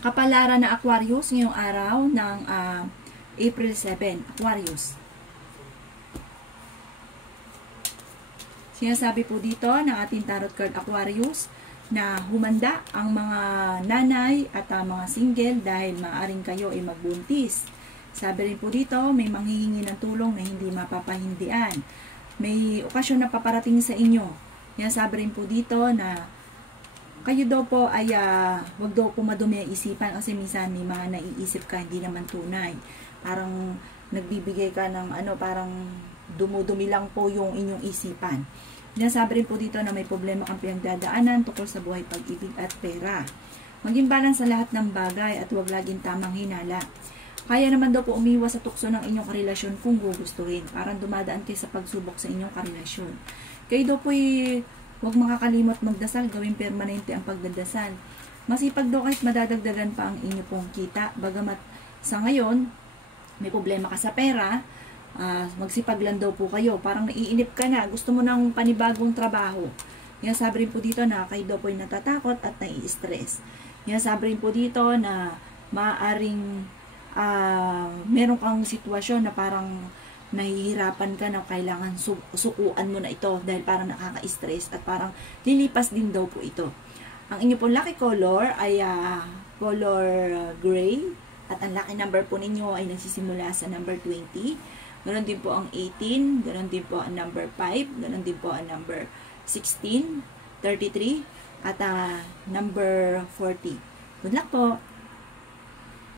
Kapalaran na Aquarius ngayong araw ng April 7, Aquarius. Sinasabi po dito ng ating tarot card Aquarius na humanda ang mga nanay at mga single dahil maaaring kayo ay magbuntis. Sabi rin po dito, may manghihingi ng tulong na hindi mapapahindian. May okasyon na paparating sa inyo. Sinasabi rin po dito na kayo daw po ay wag daw po madumi ang isipan kasi minsan may mga naiisip ka hindi naman tunay. Parang nagbibigay ka ng parang dumudumi lang po yung inyong isipan. Sinasabi rin po dito na may problema kang pinagdadaanan tungkol sa buhay, pag-ibig at pera. Maging balance sa lahat ng bagay at huwag laging tamang hinala. Kaya naman daw po umiwas sa tukso ng inyong karelasyon kung gugustuhin. Parang dumadaan kayo sa pagsubok sa inyong karelasyon. Kayo daw po huwag makakalimot magdasal, gawing permanente ang pagdadasal. Masipag daw kahit madadagdagan pa ang inyo pong kita. Bagamat sa ngayon, may problema ka sa pera, magsipag lang daw po kayo. Parang naiinip ka na, gusto mo ng panibagong trabaho. Yan sabi rin po dito na kayo daw po ay natatakot at nai-stress. Yan sabi rin po dito na maaaring meron kang sitwasyon na parang nahihirapan ka na kailangan sukuan mo na ito dahil parang nakaka-stress at parang lilipas din daw po ito. Ang inyo pong lucky color ay color gray at ang lucky number po ninyo ay nagsisimula sa number 20. Ganon din po ang 18, ganon din po ang number 5, ganon din po ang number 16, 33 at number 40. Good luck po!